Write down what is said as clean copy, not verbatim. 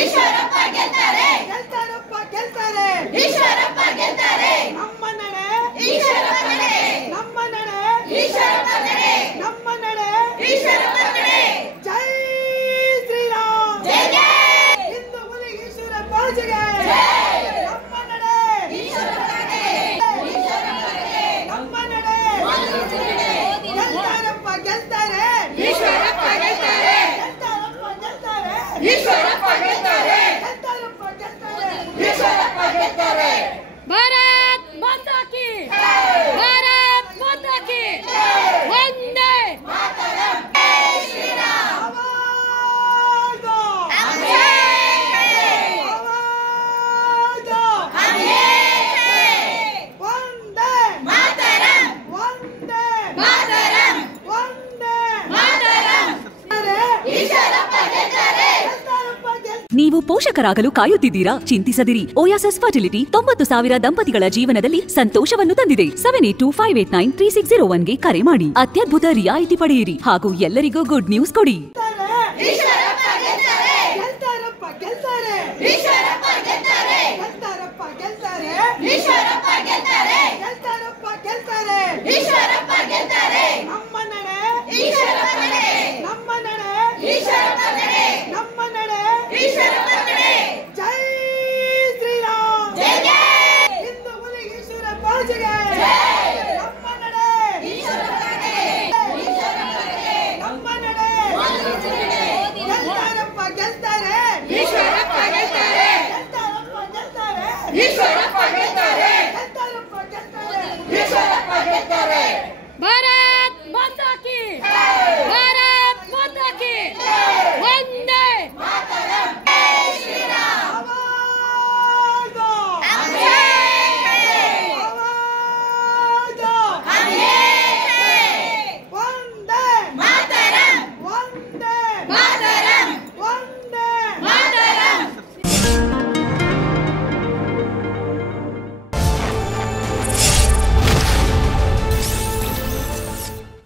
ಈಶ್ವರಪ್ಪ ಗೆಲ್ತಾರೆ ಗೆಲ್ತಾರಪ್ಪ ಗೆಲ್ತಾರೆ ಈಶ್ವರಪ್ಪ ಗೆಲ್ತಾರೆ ನಮ್ಮ ನಡೆ ಈಶ್ವರಪ್ಪ ನಡೆ ನಮ್ಮ ನಡೆ ಈಶ್ವರಪ್ಪ ನಡೆ ನಮ್ಮ ನಡೆ ಈಶ್ವರಪ್ಪ ನಡೆ ಜೈ ಶ್ರೀರಾಮ್ ಜೈ ಜೈ ಹಿಂದೂ ಹುಲಿ ಈಶ್ವರಪ್ಪಾಜಿಗೆ ನಮ್ಮ ನಡೆ ಈಶ್ವರಪ್ಪ ನಡೆ ಈಶ್ವರಪ್ಪ ನಡೆ ನಮ್ಮ ನಡೆ ಗೆಲ್ತಾರಪ್ಪ ಗೆಲ್ತಾರೆ ಈಶ್ವರಪ್ಪ ಗೆಲ್ತಾರೆ ಗೆಲ್ತಾರಪ್ಪ ಗೆಲ್ತಾರೆ ಈಶ್ವರಪ್ಪ ಗೆಲ್ತಾರೆ ಗೆಲ್ತಾರಪ್ಪ ಗೆಲ್ತಾರೆ ಈಶ್ವರಪ್ಪ ಗೆಲ್ತಾರೆ भारत माता की भारत माता की वंदे मातरम जय श्री राम आवाज दो हम एक हैं आवाज दो हम एक हैं वंदे मातरम वंदे मातरम वंदे मातरम ಈಶ್ವರಪ್ಪ ಗೆಲ್ತಾರೆ ಗೆಲ್ತಾರಪ್ಪ ಗೆಲ್ತಾರೆ ನೀವು ಪೋಷಕರಾಗಲು ಕಾಯುತ್ತಿದ್ದೀರಾ? ಚಿಂತಿಸದಿರಿ. ಓಯಾಸಸ್ ಫರ್ಟಿಲಿಟಿ 90,000 ದಂಪತಿಗಳ ಜೀವನದಲ್ಲಿ ಸಂತೋಷವನ್ನು ತಂದಿದೆ. 7825893601ಗೆ ಕರೆ ಮಾಡಿ. ಅತ್ಯದ್ಭುತ ರಿಯಾಯಿತಿ ಪಡೆಯಿರಿ ಹಾಗೂ ಎಲ್ಲರಿಗೂ ಗುಡ್ ನ್ಯೂಸ್ ಕೊಡಿ. ಈಶ್ವರಪ್ಪ ಗೆಲ್ತಾರೆ ಗೆಲ್ತಾರಪ್ಪ ಗೆಲ್ತಾರೆ ಈಶ್ವರಪ್ಪ ಗೆಲ್ತಾರೆ ಗೆಲ್ತಾರಪ್ಪ ಗೆಲ್ತಾರೆ ಈಶ್ವರ